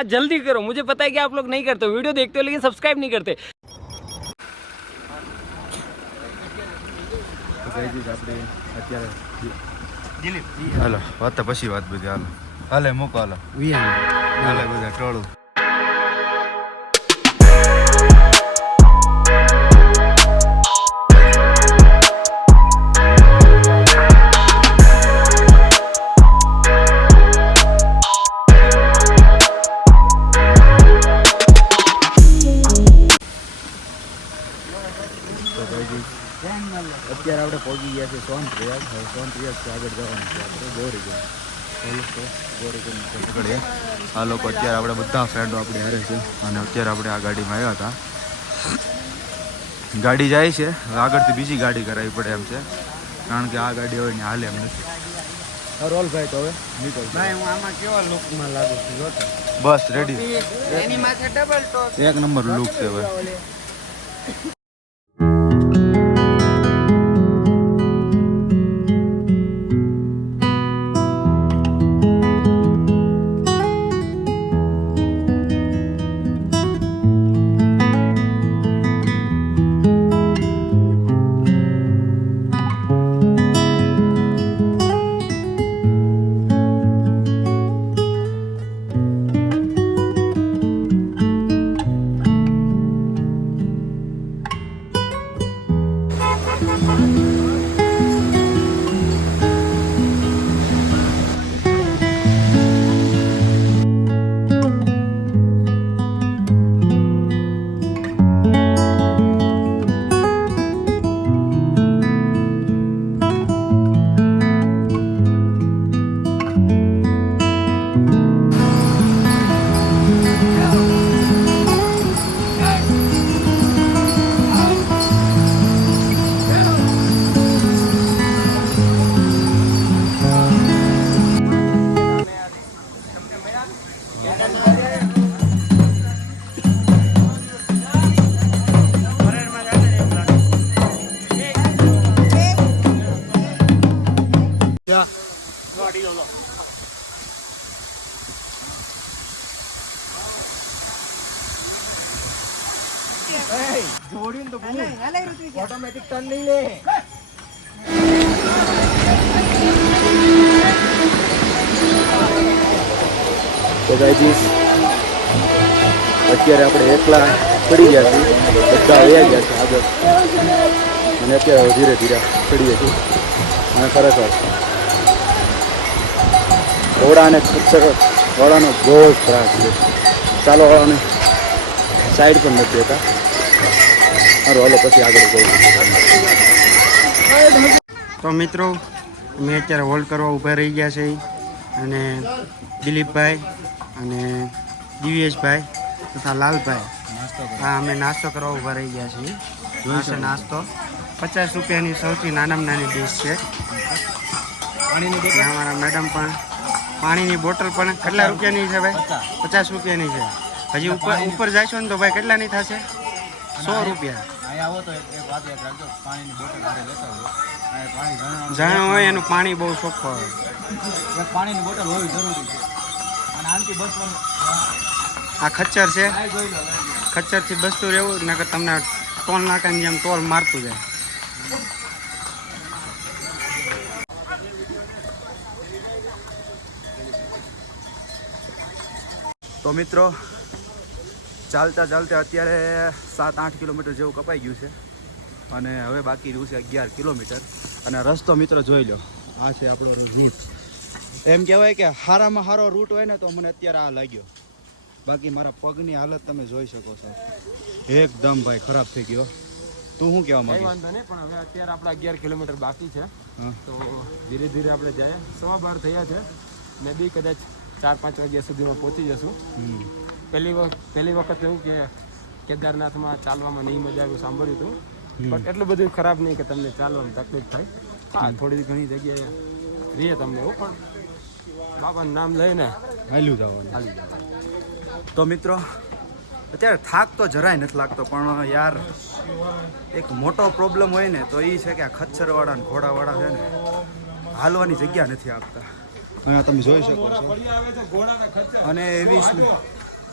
आज जल्दी करो, मुझे पता है कि आप लोग नहीं करते, वीडियो देखते हो लेकिन सब्सक्राइब नहीं करते। હાલો વાત પછી વાત બધી હાલો હાલે મૂકો હાલો હાલે બધા ટોળું અત્યારે આપણે પહોંચી ગયા છે સોનપ્રયાગ. હવે સોનપ્રયાગથી આગળ જવાનું છે આપણે ગોરીગંજ. પકડીએ આ લોકો અત્યારે આપણે બધા ફ્રેન્ડો આપણી હારે છે અને અત્યારે આપણે આ ગાડીમાં આવ્યા હતા. ગાડી જાય છે, આગળથી બીજી ગાડી કરાવવી પડે એમ છે કારણ કે આ ગાડી હોય ને હાલે એમ નથી. રોલભાઈ તો હવે નીકળ ભાઈ, હું આમાં કેવા લુકમાં લાગુ છું જોતા. બસ રેડી, એની માથે ડબલ ટોપ, એક નંબર લુક છે હવે. ऑटोमेटिक टर्न नहीं ले. તો ગાઈઝ અત્યારે આપણે એકલા પડી ગયા છીએ, બધા વયા ગયા છે આગળ અને અત્યારે ધીરે ધીરે પડીએ છીએ અને ખરેખર ઘોડા અને ખચ્ચર વાળાનો બહુ જ ત્રાસ છે. ચાલો વાળાને સાઈડ પણ નથી દેતા. સારું હાલો પછી આગળ જવું. તો મિત્રો અમે અત્યારે હોલ્ડ કરવા ઊભા રહી ગયા છે અને દિલીપભાઈ અને દિવ્યેશભાઈ તથા લાલભાઈ હા અમે નાસ્તો કરવા ઊભા રહી ગયા છીએ. આ નાસ્તો 50 રૂપિયાની સૌથી નાનામાં નાની ડીશ છે. અમારા મેડમ પણ પાણીની બોટલ પણ કેટલા રૂપિયાની છે ભાઈ? 50 રૂપિયાની છે. હજી ઉપર જઈશો ને તો ભાઈ કેટલાની થશે? 100 રૂપિયા. જાણો હોય એનું પાણી બહુ ચોખ્ખું હોય. પાણીની બોટલ હોવી જરૂરી છે અને આનાથી બસવાનું. આ ખચ્ચર છે, ખચ્ચરથી બસતું રહેવું નકર તમને ટોલ નાકાની જેમ ટોલ મારતું જાય. તો મિત્રો ચાલતા ચાલતા અત્યારે 7-8 કિલોમીટર જેવું કપાઈ ગયું છે અને હવે બાકી રહ્યું છે 11 કિલોમીટર. અને રસ્તો મિત્રો જોઈ લો, આ છે આપણો રૂટ. એમ કહેવાય કે સારામાં સારો રૂટ હોય ને તો મને અત્યારે આ લાગ્યો. બાકી મારા પગની હાલત તમે જોઈ શકો છો, એકદમ ભાઈ ખરાબ થઈ ગયો. તું શું કહેવા માંગે? વાંધો નહીં, પણ હવે અત્યારે આપણા 11 કિલોમીટર બાકી છે તો ધીરે ધીરે આપણે જાય. 12:15 થયા છે ને બી કદાચ 4-5 વાગ્યા સુધીમાં પહોંચી જશું. પહેલી વખત એવું કે કેદારનાથમાં ચાલવામાં નહીં મજા આવ્યું સાંભળ્યું હતું, પણ એટલું બધું ખરાબ નહીં કે તમને ચાલવામાં તકલીફ થાય. હા, થોડી ઘણી જગ્યાએ રહીએ તમને એવું, પણ બાબાનું નામ લઈને હાલ્યું જવાનું. તો મિત્રો અત્યારે થાક તો જરાય નથી લાગતો, પણ યાર એક મોટો પ્રોબ્લેમ હોય ને તો એ છે કે આ ખચ્ચરવાળા ને ઘોડાવાળા છે ને હાલવાની જગ્યા નથી આપતા. અહીંયા તમે જોઈ શકો છો. અને એવી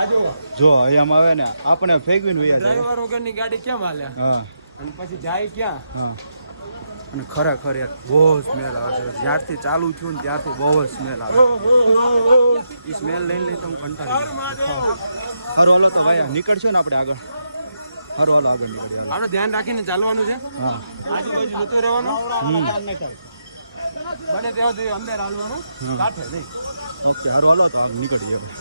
આ જુઓ જો અહીંયા આવે ને આપણે ફેંકવીને વયા જાય. ડ્રાઈવર વગરની ગાડી કેમ હાલે હા અને પછી જાય ક્યાં? હા અને ખરેખર યાર બહુ સ્મેલ આવે છે. જ્યારથી ચાલુ થયું ને ત્યારથી બહુ જ સ્મેલ આવે. એ સ્મેલ લઈને લઈને તો હું કંટાળી. હારું હાલો તો ભાઈ નીકળશો ને આપણે આગળ. હારું હાલો આગળ નીકળીએ. આપણે ધ્યાન રાખીને ચાલવાનું છે. હા આજુબાજુ જતો રહેવાનું. બને ત્યાં સુધી અંદર હાલવાનું, કાંઠે નહીં. ઓકે હારું હાલો તો હાલ નીકળીએ આપણે.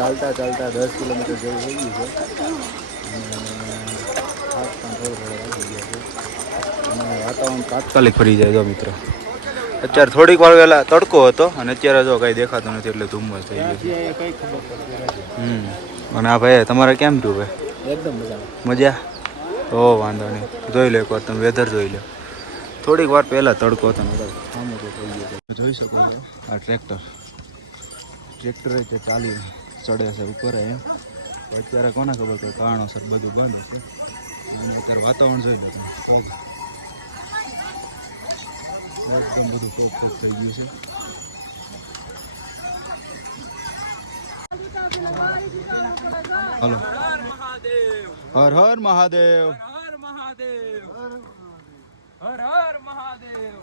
ચાલતા ચાલતા 10 કિલોમીટર જેવું થઈ ગયું છે અને થાક પણ થોડો વાગી ગયો છે અને વાતાવરણ તાત્કાલિક ફરી જાય. જો મિત્રો અત્યારે થોડીક વાર પહેલાં તડકો હતો અને અત્યારે જો કંઈ દેખાતું નથી એટલે ધુમ્મસ થઈ ગયું છે. કઈ ખબર પડતી અને આ ભાઈ તમારે કેમ થયું ભાઈ? એકદમ મજા. મજા? ઓ વાંધો નહીં, જોઈ લો એકવાર તમે વેધર જોઈ લો. થોડીક વાર પહેલાં તડકો હતો ને સામે તો થઈ ગયો છે. જોઈ શકો છો આ ટ્રેક્ટર જે ચાલી ચડે છે ઉપર એમ. અત્યારે કોને ખબર કે કારણોસર બધું બંધ છે અને અત્યારે વાતાવરણ જોઈ લો ફોગ એકદમ બધું ફોગ થઈ ગયું છે. હલો હર હર મહાદેવ. હર મહાદેવ, હર હર મહાદેવ.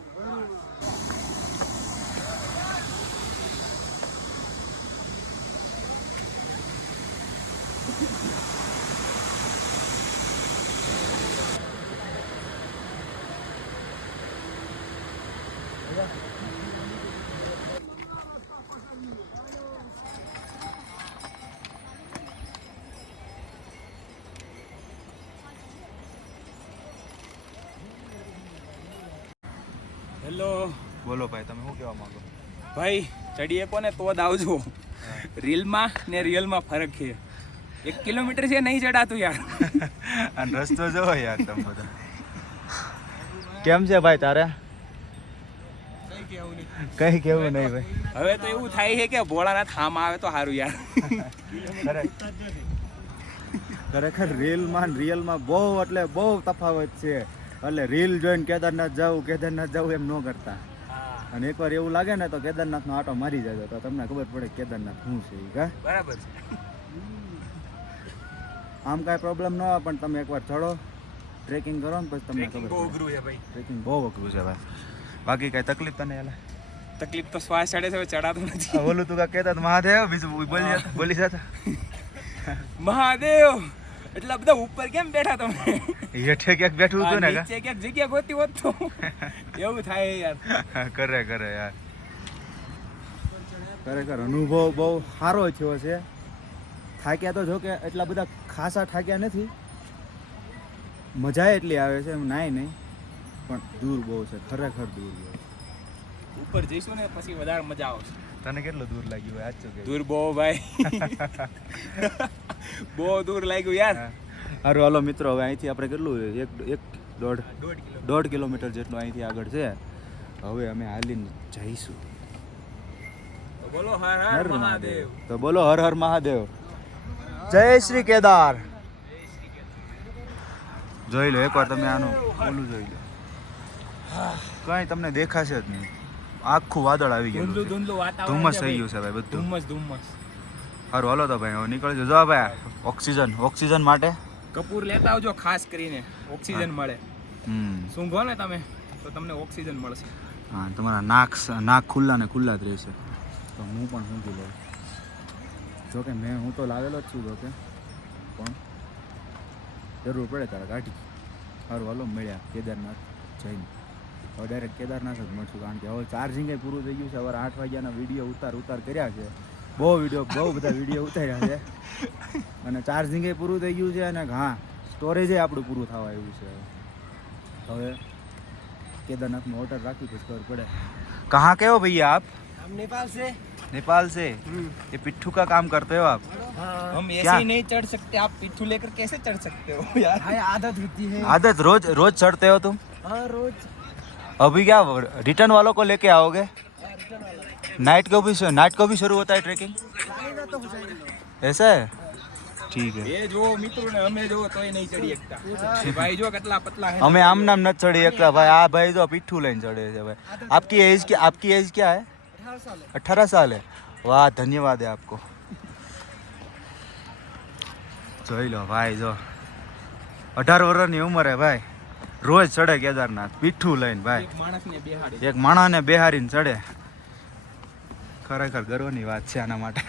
હેલો બોલો ભાઈ, તમે શું કહેવા માંગો? ભાઈ, ચડીએ કોને તો જ આવજો. રીલમાં ને રિયલમાં ફરક છે. 1 કિલોમીટર છે નહીં ચડાતું યાર. અને રસ્તો જોવો યાર તમે બધા. કેમ છે ભાઈ તારે? કઈ કેવું નહીં ભાઈ. હવે તો એવું થાય છે કે ભોળાનાથ હામ આવે તો સારું યાર. ખરેખર રીલમાં રિયલમાં બહુ એટલે બહુ તફાવત છે. એટલે રીલ જોઈને કેદારનાથ જાવું એમ ન કરતા. અને એકવાર એવું લાગે ને તો કેદારનાથનો આટો મારી જાય તો તમને ખબર પડે કેદારનાથ શું છે. કા બરાબર છે. આમ કાંઈ પ્રોબ્લેમ ન હોય પણ તમે એકવાર ચડો, ટ્રેકિંગ કરો ને પછી તમને ખબર બહુ પડે. અઘરું છે ભાઈ. ટ્રેકિંગ બહુ અઘરું છે ભાઈ. બાકી કાંઈ તકલીફ તને એલા? તકલીફ તો શ્વાસ ચડે છે, ચડાતો નથી. બોલું તું કાંઈ કહેતા મહાદેવ બીજું બોલી જતા મહાદેવ એટલા બધા ઉપર કેમ બેઠા તમે? હેઠે ક્યાંક બેઠું હતું ને નીચે ક્યાંક જગ્યા ગોતી હોત તો એવું થાય યાર. કરે યાર. ખરેખર અનુભવ બહુ સારો થયો છે. થાક્યા તો જો કે એટલા બધા ખાસા થાક્યા નથી. મજા એટલી આવે છે એમ નાય નહીં, પણ દૂર બહુ છે. ખરેખર દૂર બહુ. ઉપર જઈશું ને પછી વધારે મજા આવશે. તને કેટલું દૂર લાગ્યું હોય આજ કે? દૂર બહુ ભાઈ. બહુ દૂર લાગ્યું યાર. સારું હાલો મિત્રો, હવે અહીંથી આપણે કેટલું દોઢ કિલોમીટર જેટલું અહીંથી આગળ છે. હવે અમે હાલીને જઈશું. તો બોલો હર હર મહાદેવ. તો બોલો હર હર મહાદેવ. જય શ્રી કેદાર. જોઈ લો એકવાર તમે આનું ઓલું જોઈ લો, કઈ તમને દેખાશે જ નહીં, આખું વાદળ આવી ગયું છે, ધુમ્મસ થઈ ગયું છે ભાઈ બધું. ધુમ્મસ. સારું હાલો તો ભાઈ હવે નીકળજો. જો ભાઈ ઓક્સિજન માટે કપૂર લેતા આવજો ખાસ કરીને, ઓક્સિજન મળે. સૂંઘો ને તમે તો તમને ઓક્સિજન મળશે. હા, તમારા નાક ખુલ્લા ને ખુલ્લા જ રહેશે. તો હું પણ સૂંઘી લઉં. જોકે હું તો લાવેલો જ છું, જોકે પણ જરૂર પડે તારા કાઢી. સારું હાલો મળ્યા કેદારનાથ જઈને. હવે ડાયરેક્ટ કેદારનાથ જ મળશું, કારણ કે હવે ચાર્જિંગ પૂરું થઈ ગયું છે. હવે 8 વાગ્યાના વિડીયો ઉતાર કર્યા છે, બહુ બધા વિડીયો ઉતાર્યા છે, અને ચાર્જિંગ પૂરું થઈ ગયું છે, અને હા સ્ટોરેજ આપણું પૂરું થવા આવ્યું છે. હવે केदारनाथ में ऑर्डर राखी कुछ खबर पड़े. कहाँ के हो भैया आप? हम नेपाल से. नेपाल से. ये पिट्ठू का काम करते हो आप? हाँ. हम ऐसे ही नहीं चढ़ सकते, आप पिट्ठू लेकर कैसे चढ़ सकते हो यार? हाँ, आदत होती है. आदत रोज चढ़ते हो तुम? हाँ रोज. अभी क्या रिटर्न वालों को लेके आओगे? नाइट को भी शुरू होता है ट्रेकिंग? तो हो जाएगा. ऐसा है, ठीक है. ये जो मित्रों ने हमें जो तोय नहीं चढ़ी एकता. ये भाई जो કેટલા પતલા है. हमें आम नाम न चढ़ी एकला भाई. आ भाई जो पिट्ठू लाइन चढ़े थे भाई. आपकी एज क्या है? 18 साल है. वाह, धन्यवाद है आपको. જોઈ લો ભાઈ, જો 18 વર્ષની ઉંમર હે ભાઈ, રોજ ચડે કેદારનાથ પીઠું લઈને ભાઈ. એક માણસને બેહારીને ચડે. ખરેખર ગર્વની વાત છે આના માટે.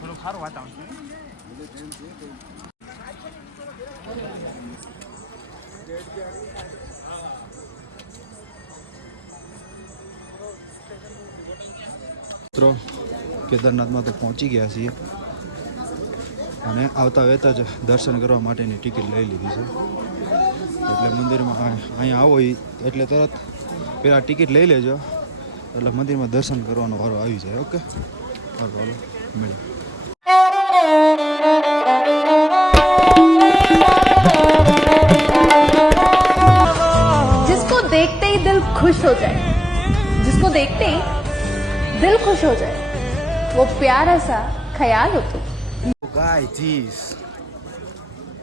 થોડું સારું વાતાવરણ છે. મિત્રો કેદારનાથમાં તો પહોંચી ગયા છીએ, અને આવતા વેતા જ દર્શન કરવા માટેની ટિકિટ લઈ લીધી છે. એટલે મંદિરમાં અહીંયા આવો એટલે તરત પહેલાં ટિકિટ લઈ લેજો, એટલે મંદિરમાં દર્શન કરવાનો વારો આવી જાય. ઓકે, ચાલો મળીએ. जिसको देखते ही दिल खुश हो जाए, जिसको देखते ही दिल खुश हो जाए, वो प्यारा सा ख्याल हो तुम. ગાઈઝ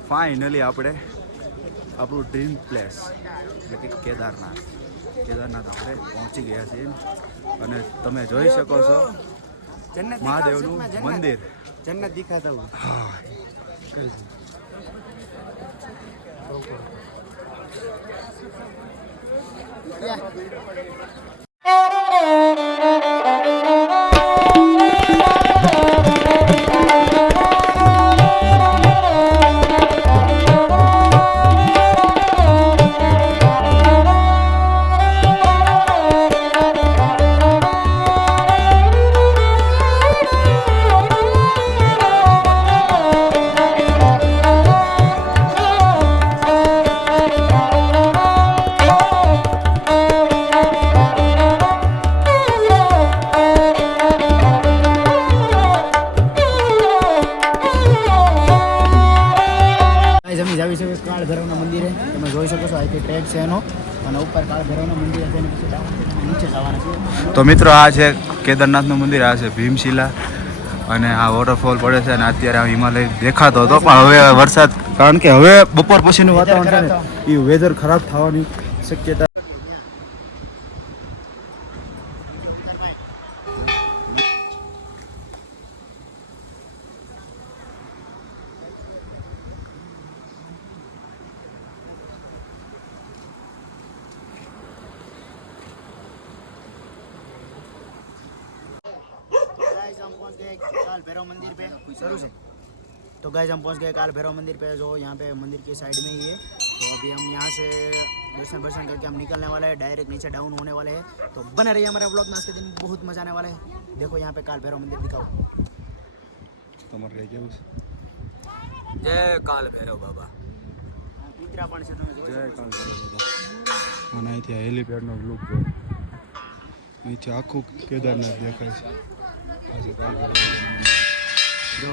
ફાઇનલી આપણે આપણું ડ્રીમ પ્લેસ એટલે કે કેદારનાથ આપણે પહોંચી ગયા છીએ, અને તમે જોઈ શકો છો મહાદેવનું મંદિર. જન્નત દિખાતા હું. કાળ ભૈરવના મંદિરે તમે જોઈ શકો છો, અહીંથી ટ્રેક છે એનો, અને ઉપર કાળ ભૈરવના મંદિરે જઈને પછી નીચે જવાના છે. તો મિત્રો આ છે કેદારનાથનું મંદિર, આ છે ભીમશિલા, અને આ વોટરફોલ પડે છે, અને અત્યારે આ હિમાલય દેખાતો હતો, પણ હવે વરસાદ, કારણ કે હવે બપોર પછીનું વાતાવરણ છે ને, એ વેધર ખરાબ થવાની શક્યતા. काल भैरव मंदिर पे शुरू से तो गाइस हम पहुंच गए काल भैरव मंदिर पे, जो यहाँ पे मंदिर की साइड में ही है. तो अभी हम यहाँ से दर्शन करके हम निकलने वाले हैं, डायरेक्ट नीचे डाउन होने वाले हैं. तो बने रहिए हमारे व्लॉग में, आज के दिन बहुत मजा आने वाला है. देखो यहाँ पे काल भैरव मंदिर दिखाओ. તમારે કઈ કેવું છે? જય કાલ ભૈરવ બાબા. કૂતરા પણ છે, તમે જોઈ જય શકો કાલ ભૈરવ બાબા. અને અહીંથી આ હેલીપેડનો લુક જો, અહીંથી આખું કેદારનાથ દેખાય છે. આજે કાલ ભૈરવ છો. જો